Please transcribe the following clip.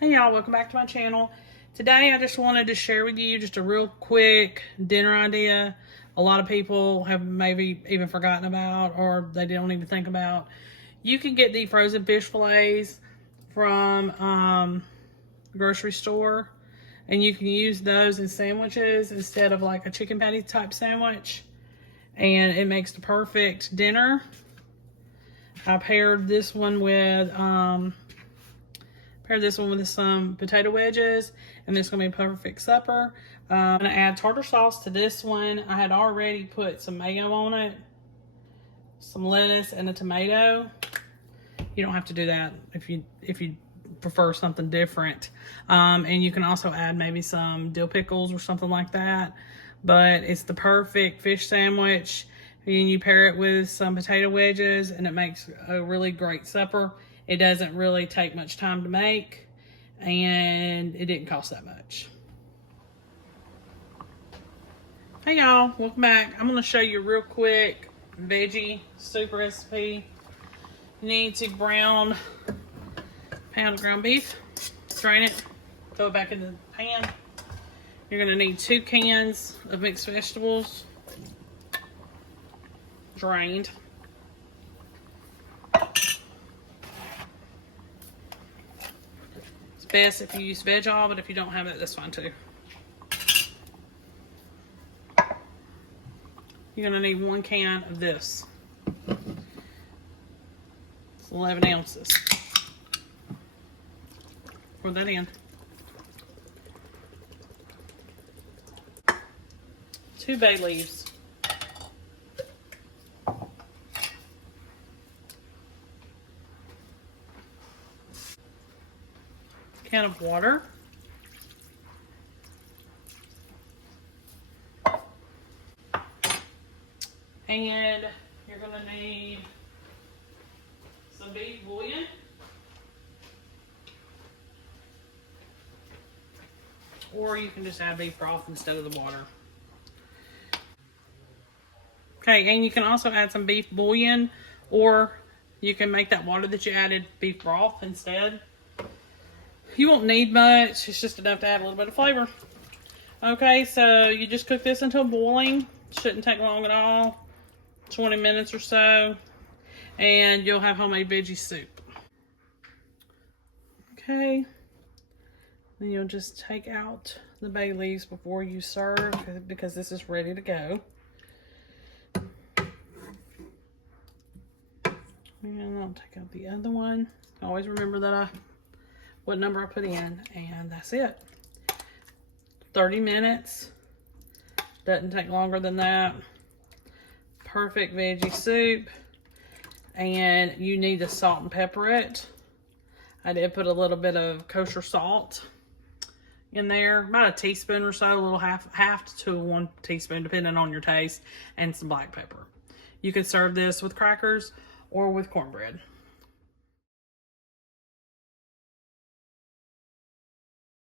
Hey y'all, welcome back to my channel. Today I just wanted to share with you just a real quick dinner idea a lot of people have maybe even forgotten about or they don't even think about. You can get the frozen fish fillets from the grocery store and you can use those in sandwiches instead of like a chicken patty type sandwich, and it makes the perfect dinner. I paired this one with some potato wedges, and this is going to be a perfect supper. I'm going to add tartar sauce to this one. I had already put some mayo on it, some lettuce, and a tomato. You don't have to do that if you prefer something different. And you can also add maybe some dill pickles or something like that. But it's the perfect fish sandwich. And you pair it with some potato wedges, and it makes a really great supper. It doesn't really take much time to make, and it didn't cost that much. Hey y'all, welcome back. I'm gonna show you a real quick veggie soup recipe. You need to brown a pound of ground beef, drain it, throw it back in the pan. You're gonna need 2 cans of mixed vegetables, drained. It's best if you use veg oil, but if you don't have it, that's fine too. You're gonna need 1 can of this. It's 11 ounces. Pour that in. 2 bay leaves. Can of water. And you're gonna need some beef bouillon. Or you can just add beef broth instead of the water. Okay, and you can also add some beef bouillon, or you can make that water that you added beef broth instead. You won't need much, it's just enough to add a little bit of flavor. Okay, so you just cook this until boiling. Shouldn't take long at all, 20 minutes or so, and you'll have homemade veggie soup. Okay, then you'll just take out the bay leaves before you serve because this is ready to go. And I'll take out the other one. Always remember that what number I put in, and that's it. 30 minutes. Doesn't take longer than that. Perfect veggie soup. And you need to salt and pepper it. I did put a little bit of kosher salt in there, about a teaspoon or so, a little half to 1 teaspoon, depending on your taste, and some black pepper. You can serve this with crackers or with cornbread.